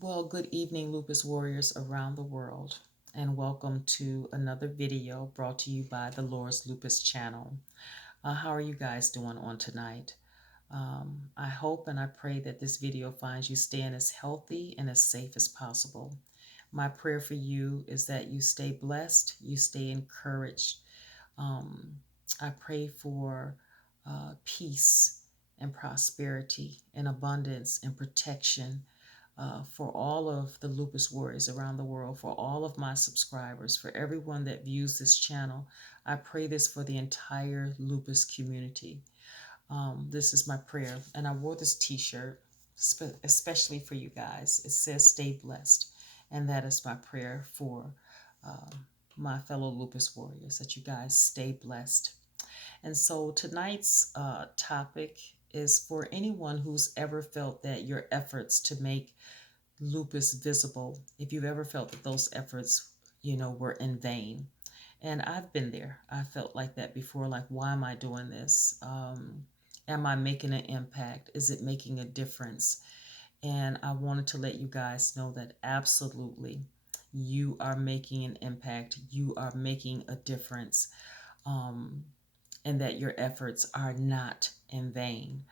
Well, good evening, Lupus warriors around the world, and welcome to another video brought to you by the Laura's Lupus channel. How are you guys doing on tonight? I hope and I pray that this video finds you staying as healthy and as safe as possible. My prayer for you is that you stay blessed, you stay encouraged. Um, I pray for peace and prosperity and abundance and protection for all of the lupus warriors around the world, for all of my subscribers, for everyone that views this channel. I pray this for the entire lupus community. This is my prayer. And I wore this t-shirt especially for you guys. It says stay blessed. And that is my prayer for uh, my fellow lupus warriors, that you guys stay blessed. And so tonight's topic is for anyone who's ever felt that your efforts to make lupus visible, if you've ever felt that those efforts, were in vain. And I've been there. I felt like that before. Like, why am I doing this? Am I making an impact? Is it making a difference? And I wanted to let you guys know that absolutely you are making an impact. You are making a difference. Um, and that your efforts are not in vain.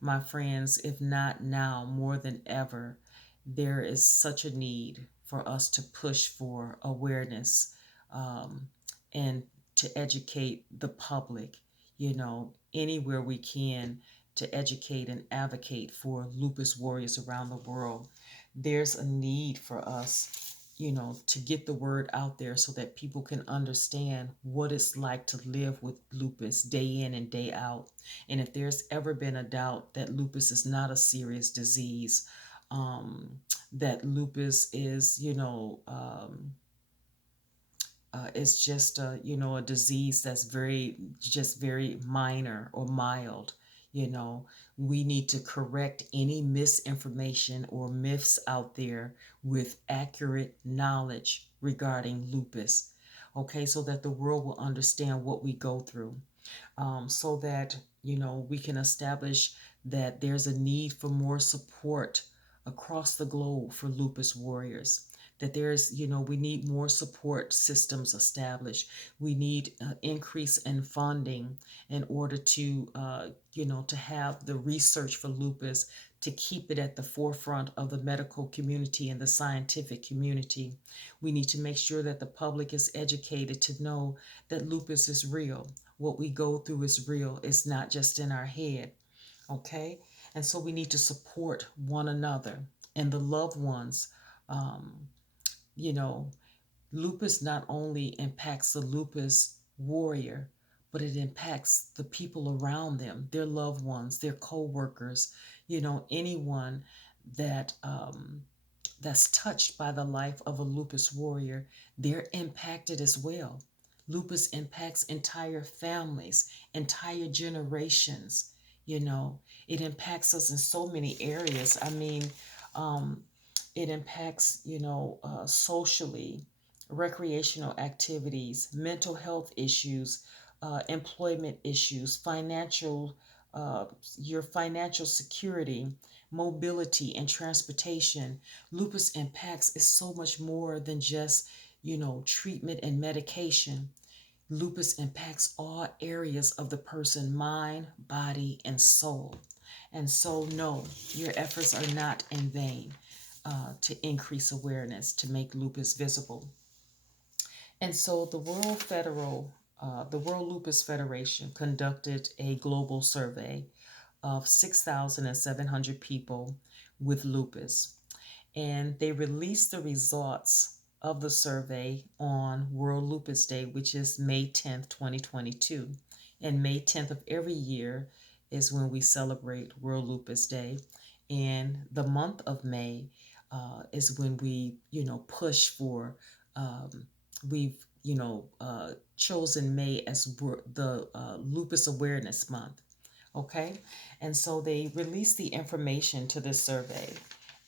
My friends, if not now, more than ever, there is such a need for us to push for awareness um, and to educate the public, anywhere we can to educate and advocate for lupus warriors around the world. There's a need for us, to get the word out there so that people can understand what it's like to live with lupus day in and day out. And if there's ever been a doubt that lupus is not a serious disease, that lupus is, it's just a disease that's very minor or mild. You know, we need to correct any misinformation or myths out there with accurate knowledge regarding lupus. Okay, so that the world will understand what we go through, so that we can establish that there's a need for more support across the globe for lupus warriors, that there's we need more support systems established. We need increase in funding in order to to have the research for lupus, to keep it at the forefront of the medical community and the scientific community. We need to make sure that the public is educated to know that lupus is real. What we go through is real. It's not just in our head. Okay? And so we need to support one another and the loved ones. Um, you know, Lupus not only impacts the lupus warrior, but it impacts the people around them, their loved ones, their co-workers, anyone that that's touched by the life of a lupus warrior. They're impacted as well. Lupus impacts entire families, entire generations. It impacts us in so many areas. I mean, um, it impacts, socially, recreational activities, mental health issues, employment issues, uh, your financial security, mobility, and transportation. Lupus impacts is so much more than just, treatment and medication. Lupus impacts all areas of the person, mind, body, and soul. And so, no, your efforts are not in vain to increase awareness, to make lupus visible. And so, the World Lupus Federation conducted a global survey of 6,700 people with lupus, and they released the results of the survey on World Lupus Day, which is May 10th, 2022. And May 10th of every year is when we celebrate World Lupus Day. And the month of May is when we, push for, um, we've, chosen May as the Lupus Awareness Month. Okay. And so they released the information to this survey.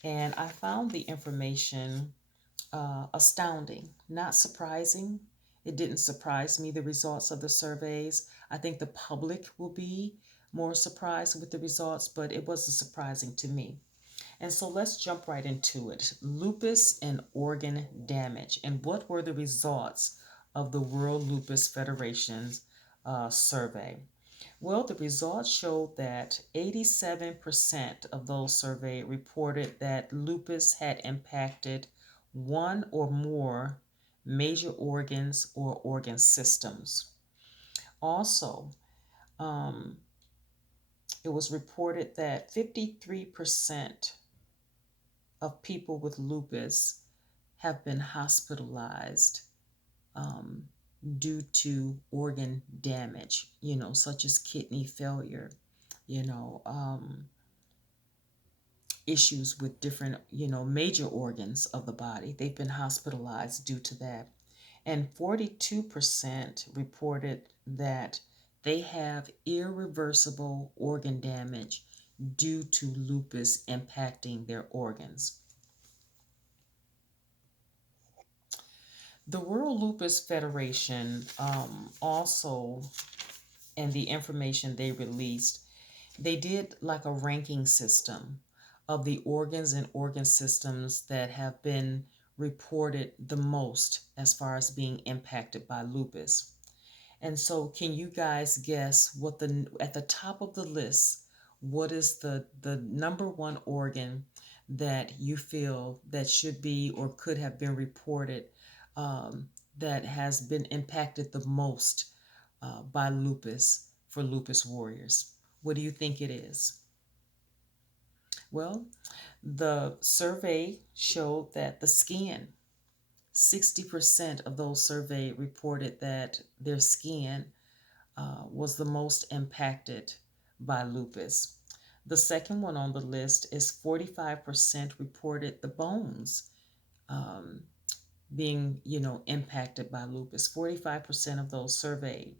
And I found the information astounding, not surprising. It didn't surprise me, the results of the surveys. I think the public will be more surprised with the results, but it wasn't surprising to me. And so let's jump right into it. Lupus and organ damage. And what were the results of the World Lupus Federation's survey? Well, the results showed that 87% of those surveyed reported that lupus had impacted one or more major organs or organ systems. Also, um, it was reported that 53% of people with lupus have been hospitalized um, due to organ damage, such as kidney failure, you know, issues with different, major organs of the body. They've been hospitalized due to that. And 42% reported that they have irreversible organ damage due to lupus impacting their organs. The World Lupus Federation also, and the information they released, they did like a ranking system of the organs and organ systems that have been reported the most as far as being impacted by lupus. And so, can you guys guess what the at the top of the list? What is the number one organ that you feel that should be or could have been reported that has been impacted the most by lupus for lupus warriors? What do you think it is? Well, the survey showed that the skin, 60% of those surveyed reported that their skin was the most impacted by lupus. The second one on the list is 45% reported the bones um, being, impacted by lupus. 45% of those surveyed.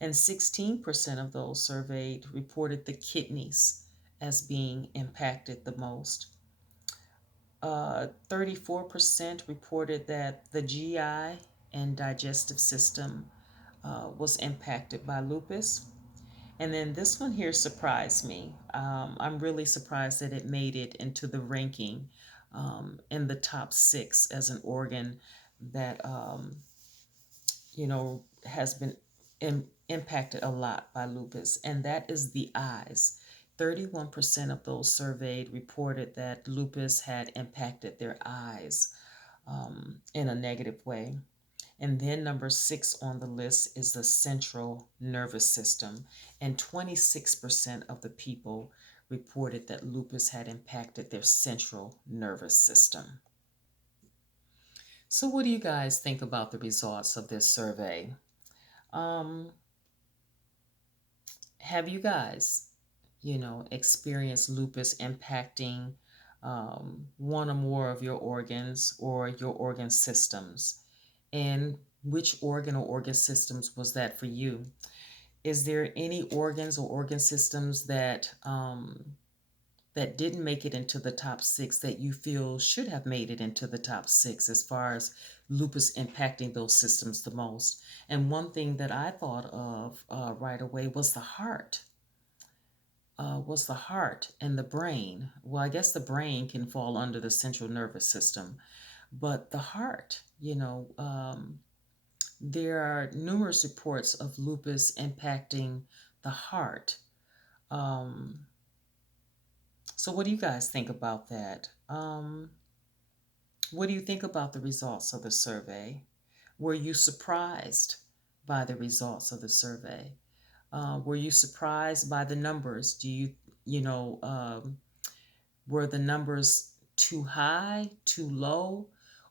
And 16% of those surveyed reported the kidneys as being impacted the most. 34% reported that the GI and digestive system was impacted by lupus. And then this one here surprised me. I'm really surprised that it made it into the ranking in the top six as an organ that, has been impacted a lot by lupus, and that is the eyes. 31% of those surveyed reported that lupus had impacted their eyes in a negative way. And then number six on the list is the central nervous system. And 26% of the people reported that lupus had impacted their central nervous system. So, what do you guys think about the results of this survey? Um, have you guys, experienced lupus impacting one or more of your organs or your organ systems? And which organ or organ systems was that for you? Is there any organs or organ systems that didn't make it into the top six that you feel should have made it into the top six as far as lupus impacting those systems the most? And one thing that I thought of right away was the heart. Was the heart and the brain. Well, I guess the brain can fall under the central nervous system, but the heart, there are numerous reports of lupus impacting the heart. Um, so, what do you guys think about that? What do you think about the results of the survey? Were you surprised by the results of the survey? Were you surprised by the numbers? You know, were the numbers too high, too low,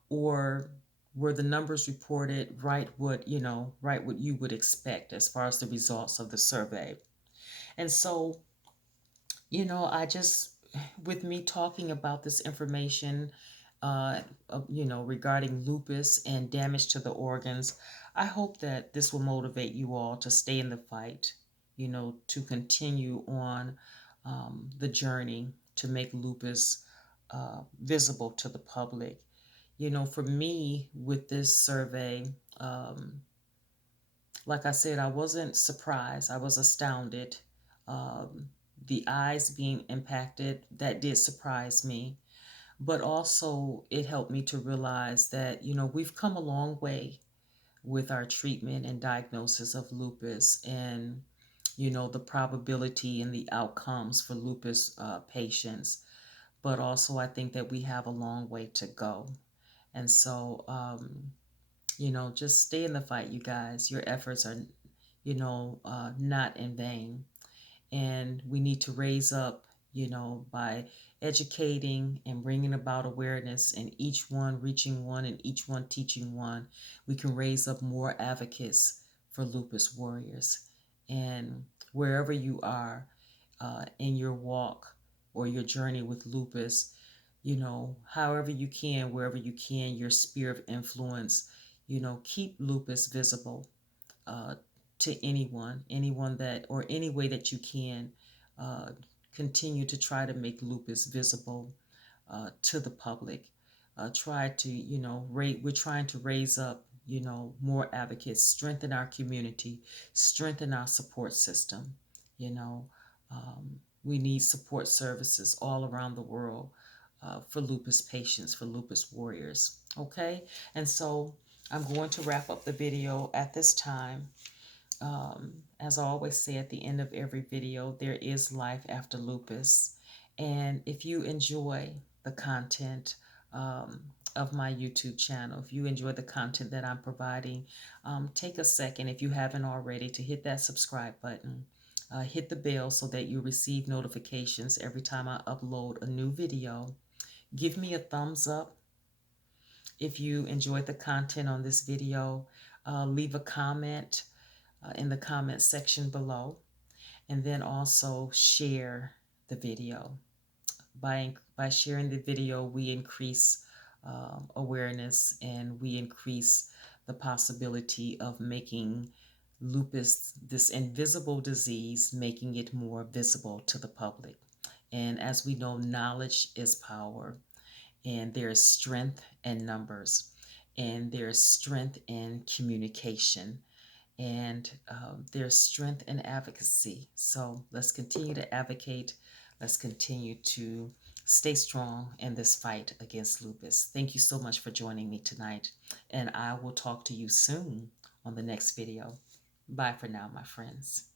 or were the numbers reported right what you would expect as far as the results of the survey? And so, I just, with me talking about this information, regarding lupus and damage to the organs, I hope that this will motivate you all to stay in the fight, to continue on the journey to make lupus visible to the public. For me, with this survey, like I said, I wasn't surprised, I was astounded. Um, the eyes being impacted, that did surprise me. But also, it helped me to realize that, we've come a long way with our treatment and diagnosis of lupus, and, the probability and the outcomes for lupus patients. But also, I think that we have a long way to go. And so, just stay in the fight, you guys. Your efforts are, not in vain. And we need to raise up, by educating and bringing about awareness, and each one reaching one and each one teaching one. We can raise up more advocates for lupus warriors. And wherever you are in your walk or your journey with lupus, however you can, wherever you can, your sphere of influence, keep lupus visible uh, to anyone that, or any way that you can, uh, continue to try to make lupus visible to the public. Try to, we're trying to raise up, more advocates, strengthen our community, strengthen our support system. You know, we need support services all around the world for lupus patients, for lupus warriors. Okay, and so I'm going to wrap up the video at this time. As I always say at the end of every video, there is life after lupus. And if you enjoy the content of my YouTube channel, if you enjoy the content that I'm providing, take a second, if you haven't already, to hit that subscribe button. Hit the bell so that you receive notifications every time I upload a new video. Give me a thumbs up if you enjoyed the content on this video. Leave a comment in the comment section below, and then also share the video. By sharing the video, we increase awareness, and we increase the possibility of making lupus, this invisible disease, making it more visible to the public. And as we know, knowledge is power, and there is strength in numbers, and there is strength in communication, and there's strength in advocacy. So let's continue to advocate. Let's continue to stay strong in this fight against lupus. Thank you so much for joining me tonight, and I will talk to you soon on the next video. Bye for now, my friends.